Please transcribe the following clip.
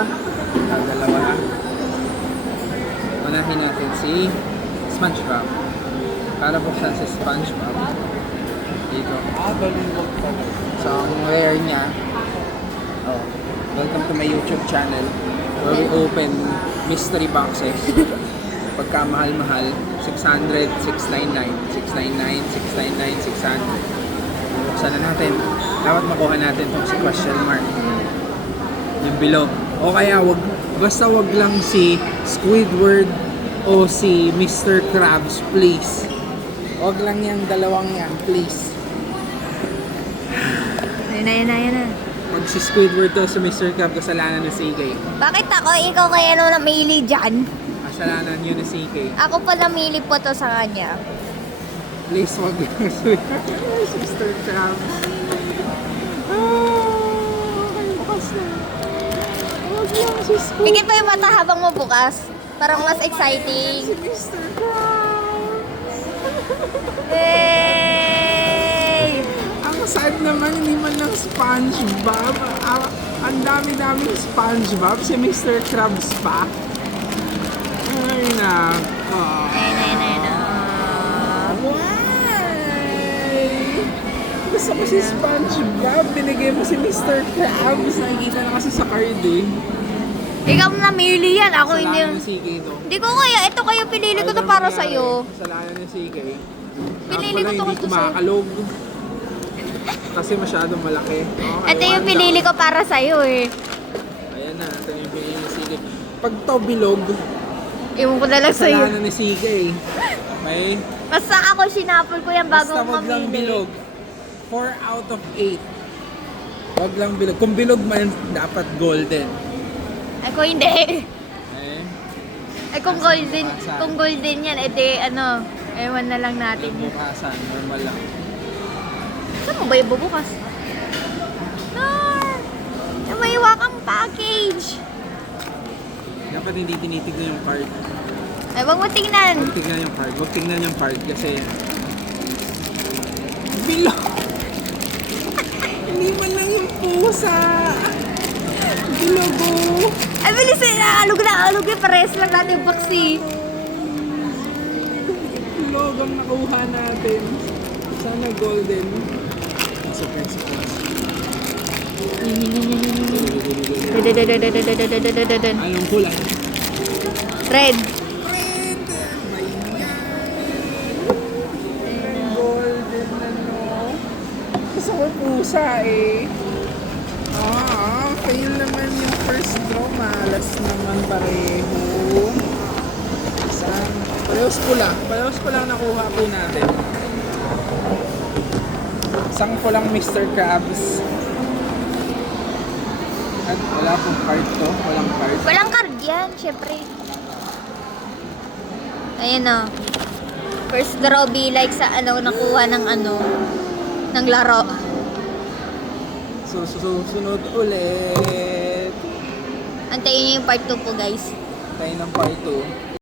Ang dalawa. Unahin natin si SpongeBob. Para buksan si SpongeBob. Dito. Balibog pala. So, ang rare niya. Oh, welcome to my YouTube channel where we open mystery boxes. Pagka mahal-mahal, 600, 699, 699, 699, 600. Buksan na natin. Dapat makuha natin itong si question mark. Yung below. O kaya basta wag lang si Squidward o si Mr. Krabs, please. Wag lang yung dalawang yan, please. Ayun na. Pag si Squidward to si Mr. Krabs, kasalanan na si CK. Bakit ako? Ikaw kaya no namili dyan? Kasalanan yun na si CK. Ako pa namili po to sa kanya. Please, wag lang si Mr. Krabs. Bukas na. Wag lang si Squidward. Pikit pa yung mata habang mo bukas. Parang mas exciting. Si Mr. Krabs. Hey! Ang sad naman, hindi man lang SpongeBob. Ang dami-daming SpongeBob. Si Mr. Krabs pa. Ay, nako. Ayun. Why? Gusto ko si SpongeBob. Binigay mo si Mr. Krabs. Nakikita na kasi sa card eh. Ikaw namili yan. Ako hindi. Kasalanan ni CK to. Hindi ko kaya. Ito kayo pinili ko to para sa'yo. Kasalanan ni CK. Pinili ko to hindi gusto sa'yo. kumakalog. Kasi masyadong malaki. Okay, Ito yung pinili ko para sa'yo eh. Ayan na, ito yung pinili ni CK. Pag to bilog, Iwan ko na lang sa'yo. kasalanan ni CK. Okay? Basta ako sinapol ko yan bago Basta ko wag lang mamili. bilog. 4 out of 8. Wag lang bilog. Kung bilog man, dapat golden. Ay kung hindi. Eh? Ay kung golden yan, edi ano, ewan na lang natin yun. Bukasan, normal lang. Saan mo ba yung bubukas? Ah! May wakang package! Dapat hindi tinitignan yung card. Ay, wag mo tingnan. Huwag tignan yung card. Huwag tignan yung card kasi bilog! Hindi man lang yung pusa! Bilog oh! Ay, bilis na! Alog na! Pares lang natin yung box eh. Bilog ang nakuha natin. Sana golden. Surprise. Anong kulay? Red. Red! Ayan! Golden na no. Gusto ko pusa eh. Fail naman yung first draw. Malas naman pareho. Isang. Parehos pula ang nakuha po natin. Isang pulang Mr. Krabs. At wala pong card to. Walang card. Walang card yan, syempre. Ayan o. First draw be like sa nakuha ng ng laro. So, susunod ulit. Antayin niyo yung part 2 po guys. Tayo ng part 2.